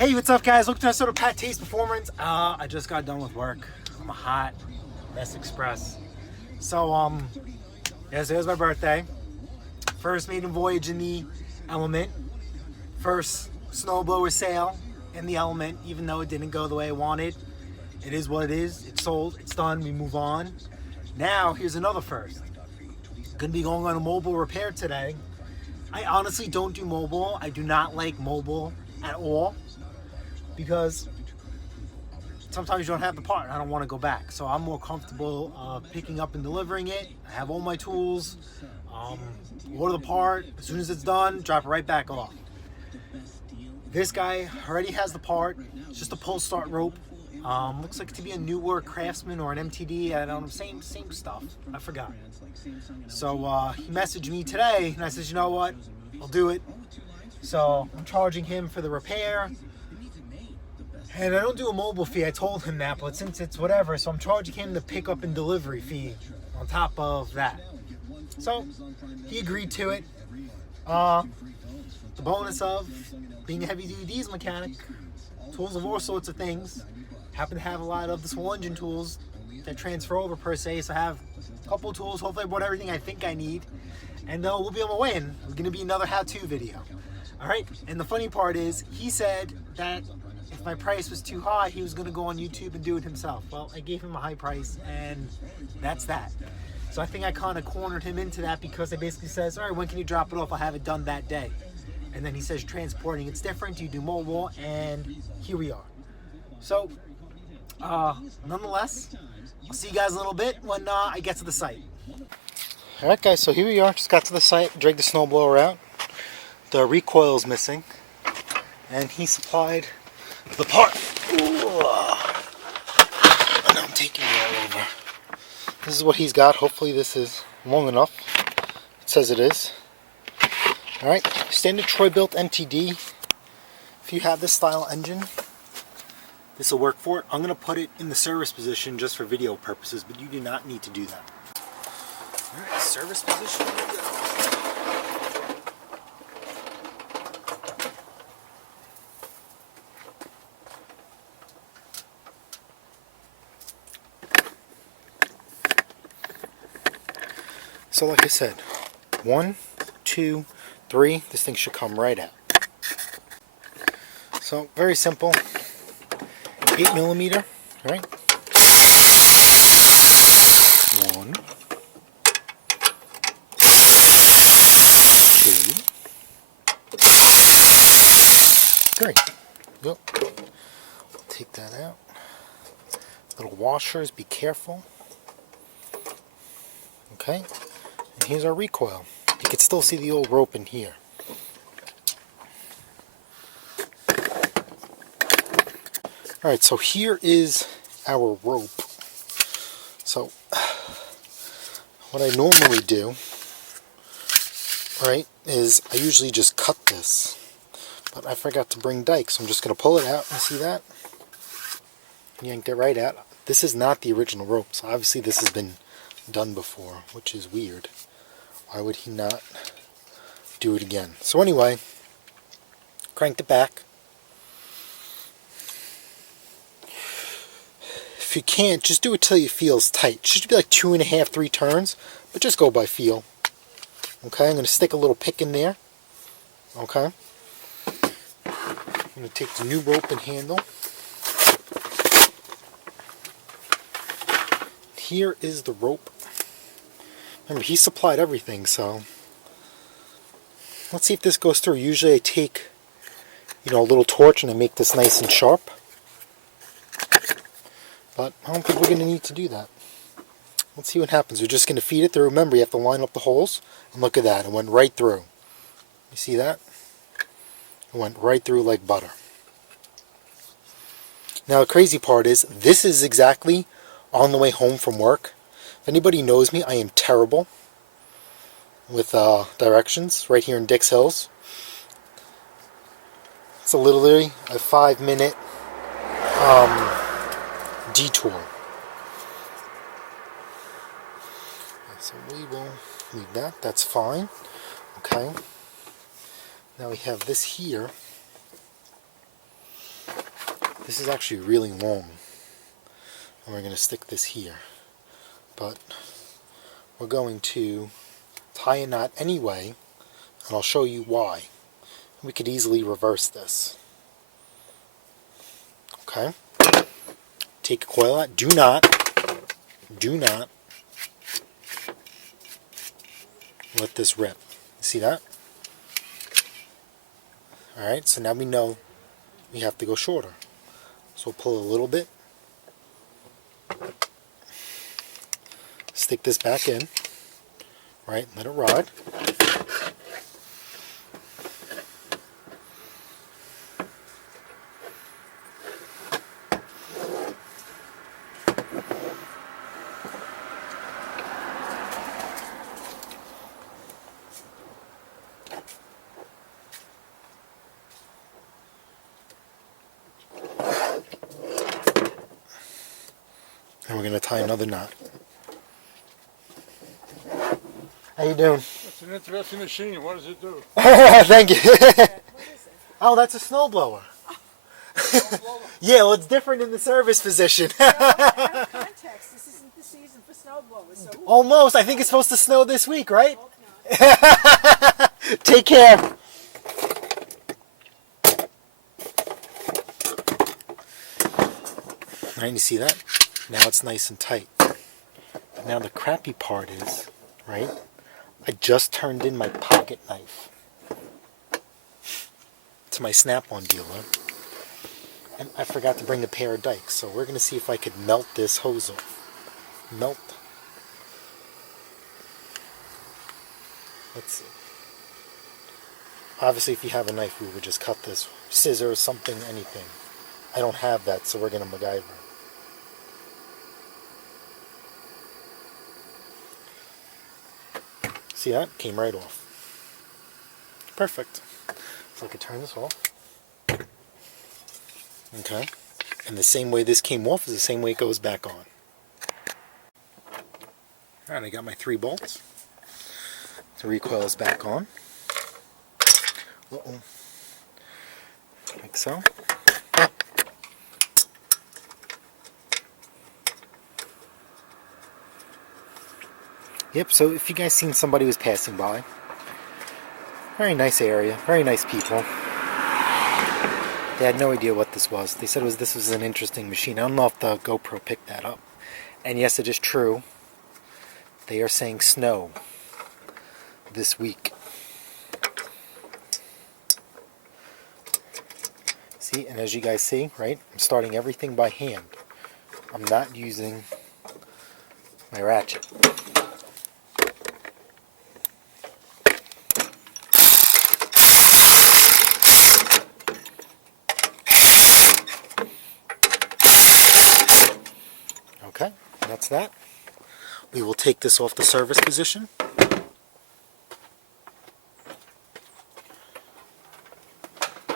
Hey, what's up guys? Welcome to another PATTAY'S performance. I just got done with work. I'm a hot mess express. So, yesterday was my birthday. First maiden voyage in the element. First snowblower sail in the element, even though it didn't go the way I wanted. It is what it is. It's sold, it's done, we move on. Now, here's another first. Gonna be going on a mobile repair today. I honestly don't do mobile. I do not like mobile at all, because sometimes you don't have the part and I don't want to go back. So I'm more comfortable picking up and delivering it. I have all my tools, order the part, as soon as it's done, drop it right back off. This guy already has the part. It's just a pull start rope. Looks like to be a newer Craftsman or an MTD. I don't know, same stuff. I forgot. So he messaged me today and I said, you know what, I'll do it. So I'm charging him for the repair. And I don't do a mobile fee, I told him that, but since it's whatever, so I'm charging him the pickup and delivery fee on top of that. So, he agreed to it. The bonus of being a heavy-duty diesel mechanic, tools of all sorts of things. Happen to have a lot of the small engine tools that transfer over per se, so I have a couple of tools, hopefully I bought everything I think I need. And we'll be on my way, and it's going to be another how-to video. Alright, and the funny part is, he said that if my price was too high, he was going to go on YouTube and do it himself. Well, I gave him a high price, and that's that. So I think I kind of cornered him into that, because I basically says, all right, when can you drop it off? I'll have it done that day. And then he says transporting, it's different. You do mobile, and here we are. So, nonetheless, I'll see you guys in a little bit when I get to the site. All right, guys, so here we are. Just got to the site, dragged the snowblower out. The recoil is missing, and he supplied the part. Ooh. And I'm taking it all over. This is what he's got. Hopefully this is long enough. It says it is. Alright, standard Bilt MTD. If you have this style engine, this will work for it. I'm going to put it in the service position just for video purposes, but you do not need to do that. Alright, service position. Here we go. So like I said, 1, 2, 3, this thing should come right out. So very simple, 8mm, right? 1, 2, 3. Yep. Take that out. Little washers, be careful. Okay. And here's our recoil. You can still see the old rope in here. Alright, so here is our rope. So, what I normally do, right, is I usually just cut this. But I forgot to bring dikes, so I'm just going to pull it out. You see that? Yanked it right out. This is not the original rope, so obviously this has been done before, which is weird. Why would he not do it again? So anyway, cranked it back. If you can't, just do it till it feels tight. It should be like 2.5, 3 turns, but just go by feel. Okay, I'm going to stick a little pick in there. Okay. I'm going to take the new rope and handle. Here is the rope. Remember, he supplied everything, so let's see if this goes through. Usually I take, a little torch and I make this nice and sharp. But I don't think we're going to need to do that. Let's see what happens. We're just going to feed it through. Remember, you have to line up the holes. And look at that. It went right through. You see that? It went right through like butter. Now the crazy part is, this is exactly on the way home from work. If anybody knows me, I am terrible with directions right here in Dix Hills. It's literally a 5-minute detour. So we will leave that. That's fine. Okay. Now we have this here. This is actually really long, and we're going to stick this here, but we're going to tie a knot anyway, and I'll show you why. We could easily reverse this. Okay, take a coil out. Do not let this rip. See that? Alright, so now we know we have to go shorter. So we'll pull a little bit, stick this back in, right, let it ride. And we're going to tie another knot. How you doing? It's an interesting machine. What does it do? Thank you. What is it? Oh, that's a snowblower. Yeah, well, it's different in the service position. Out of context, this isn't the season for snowblowers. So Almost. I think it's supposed to snow this week, right? Take care. All right, you see that? Now it's nice and tight. Now the crappy part is, right, I just turned in my pocket knife to my Snap-on dealer, and I forgot to bring a pair of dikes, so we're going to see if I could melt this hose off. Melt. Let's see. Obviously, if you have a knife, we would just cut this. Scissors, something, anything. I don't have that, so we're going to MacGyver. See that? Came right off. Perfect. So I could turn this off. Okay. And the same way this came off is the same way it goes back on. Alright, I got my 3 bolts. The recoil is back on. Uh-oh. Like so. Yep, so if you guys seen somebody was passing by, very nice area, very nice people. They had no idea what this was. They said this was an interesting machine. I don't know if the GoPro picked that up. And yes, it is true. They are saying snow this week. See, and as you guys see, right, I'm starting everything by hand. I'm not using my ratchet. Okay, that's that. We will take this off the service position.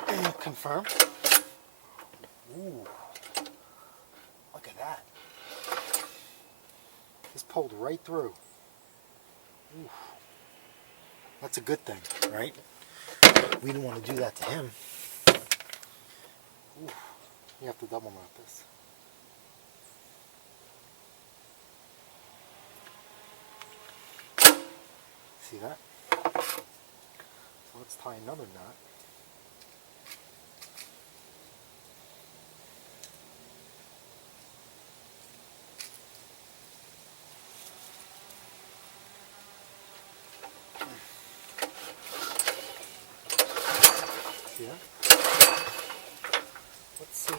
And confirm. Ooh, look at that. This pulled right through. Ooh. That's a good thing, right? We didn't want to do that to him. Ooh. You have to double knot this. See that? So let's tie another knot. See that? Let's see.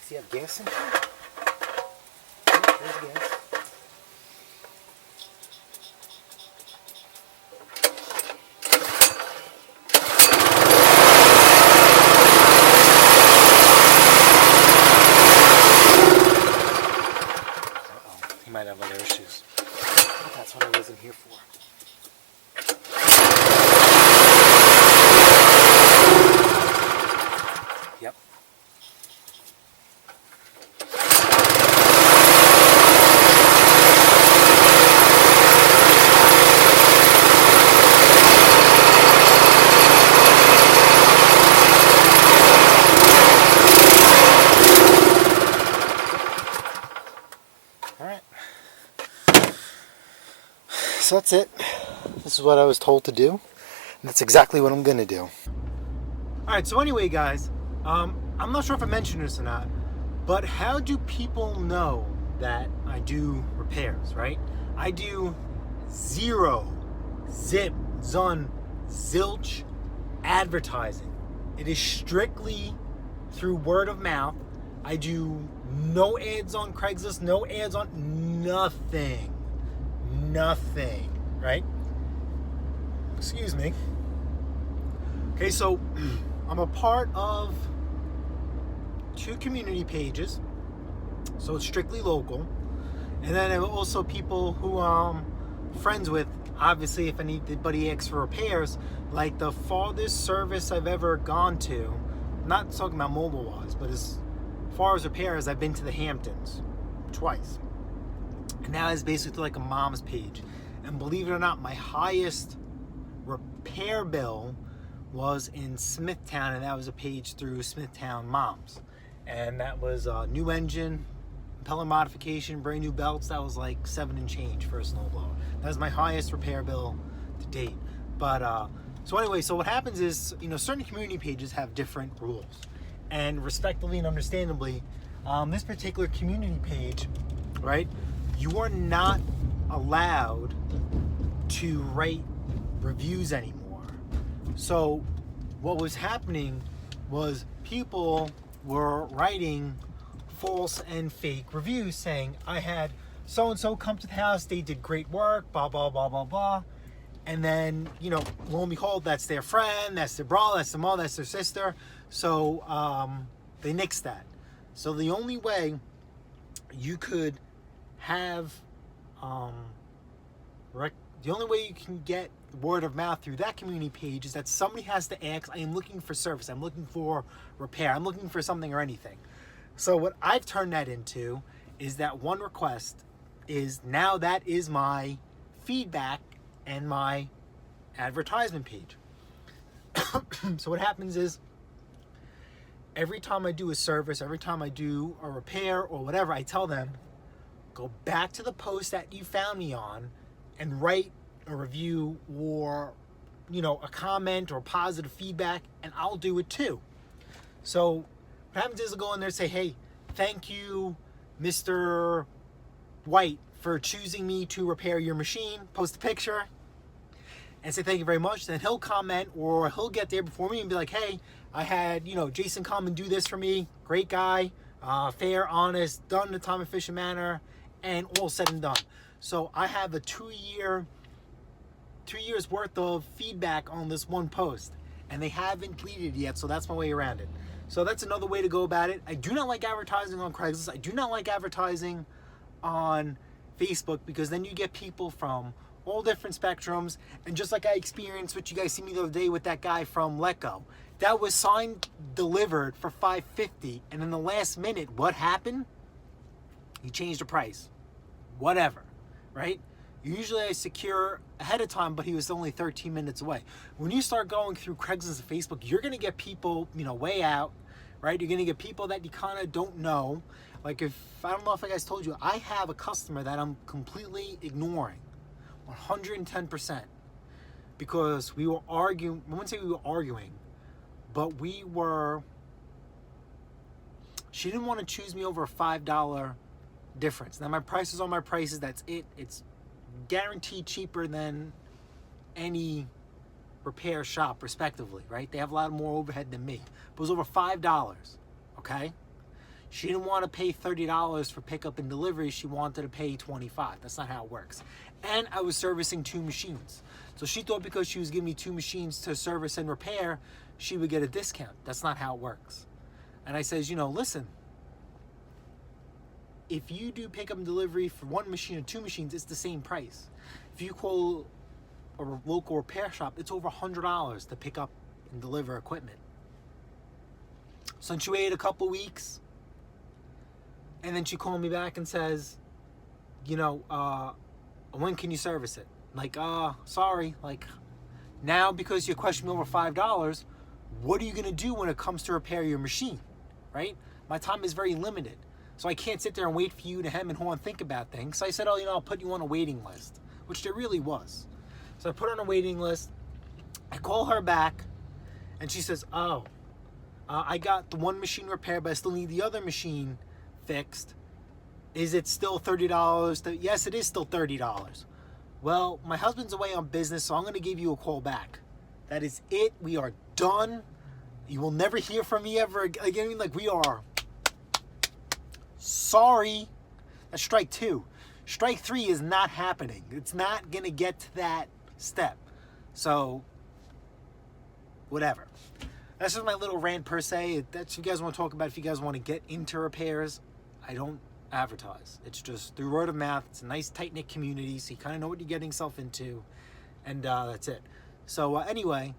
Does he have gas in here? Oh, there's gas. Might have other issues. But that's what I wasn't here for. Yep. So that's it. This is what I was told to do, and that's exactly what I'm gonna do. Alright, so anyway guys, I'm not sure if I mentioned this or not, but how do people know that I do repairs, right? I do zero, zip, zun, zilch advertising. It is strictly through word of mouth. I do no ads on Craigslist, no ads on nothing, right? Excuse me. Okay, so I'm a part of 2 community pages, so it's strictly local, and then also people who I'm friends with. Obviously, if anybody asks for repairs, like the farthest service I've ever gone to, not talking about mobile wise, but as far as repairs, I've been to the Hamptons twice, and now it's basically like a mom's page. And believe it or not, my highest repair bill was in Smithtown, and that was a page through Smithtown Moms, and that was a new engine, impeller modification, brand new belts. That was like 7 and change for a snowblower. That was my highest repair bill to date. But so anyway, so what happens is, you know, certain community pages have different rules, and respectfully and understandably, this particular community page, right, you are not allowed to write reviews anymore. So what was happening was people were writing false and fake reviews saying, I had so-and-so come to the house, they did great work, blah, blah, blah, blah, blah. And then, you know, lo and behold, that's their friend, that's their brother, that's their mom, that's their sister. So they nixed that. So the only way you could have, the only way you can get word of mouth through that community page is that somebody has to ask, I am looking for service, I'm looking for repair, I'm looking for something or anything. So what I've turned that into is that one request is now that is my feedback and my advertisement page. So what happens is, every time I do a service, every time I do a repair or whatever, I tell them, go back to the post that you found me on and write a review or, you know, a comment or positive feedback, and I'll do it too. So what happens is I'll go in there and say, hey, thank you, Mr. White, for choosing me to repair your machine. Post a picture and say thank you very much. Then he'll comment, or he'll get there before me and be like, hey, I had, you know, Jason come and do this for me. Great guy, fair, honest, done in a time efficient manner, and all said and done. So I have a 2 years worth of feedback on this one post, and they haven't deleted it yet, so that's my way around it. So that's another way to go about it. I do not like advertising on Craigslist. I do not like advertising on Facebook, because then you get people from all different spectrums. And just like I experienced, what you guys see me the other day with that guy from Letgo, that was signed, delivered for $550, and in the last minute, what happened? He changed the price. Whatever, right? Usually I secure ahead of time, but he was only 13 minutes away. When you start going through Craigslist and Facebook, you're going to get people, you know, way out, right? You're going to get people that you kind of don't know. Like, if I don't know if I guys told you, I have a customer that I'm completely ignoring 110%, because we were arguing. I wouldn't say we were arguing, but she didn't want to choose me over a $5 difference. Now my prices are my prices, that's it. It's guaranteed cheaper than any repair shop, respectively, right? They have a lot more overhead than me. But it was over $5, okay? She didn't want to pay $30 for pickup and delivery. She wanted to pay $25. That's not how it works. And I was servicing 2 machines. So she thought because she was giving me 2 machines to service and repair, she would get a discount. That's not how it works. And I says, you know, listen, if you do pickup and delivery for 1 machine or 2 machines, it's the same price. If you call a local repair shop, it's over $100 to pick up and deliver equipment. So she waited a couple weeks, and then she called me back and says, you know, when can you service it? Like, sorry, like, now because you questioned me over $5, what are you gonna do when it comes to repair your machine, right? My time is very limited. So I can't sit there and wait for you to hem and haw and think about things. So I said, oh, you know, I'll put you on a waiting list. which there really was. So I put her on a waiting list. I call her back, and she says, oh, I got the one machine repaired, but I still need the other machine fixed. Is it still $30? Yes, it is still $30. Well, my husband's away on business, so I'm going to give you a call back. That is it. We are done. You will never hear from me ever again. Like, we are sorry. That's strike 2. Strike 3 is not happening. It's not going to get to that step. So, whatever. That's just my little rant per se. That's what you guys want to talk about. If you guys want to get into repairs, I don't advertise. It's just through word of mouth. It's a nice tight-knit community, so you kind of know what you're getting yourself into, and that's it. So anyway,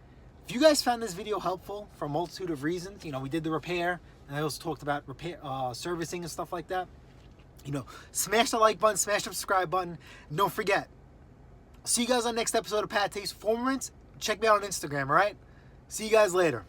if you guys found this video helpful for a multitude of reasons, you know, we did the repair, and I also talked about repair, servicing and stuff like that. You know, smash the like button, smash the subscribe button, and don't forget. See you guys on the next episode of PATTAY'S Performance. Check me out on Instagram, all right? See you guys later.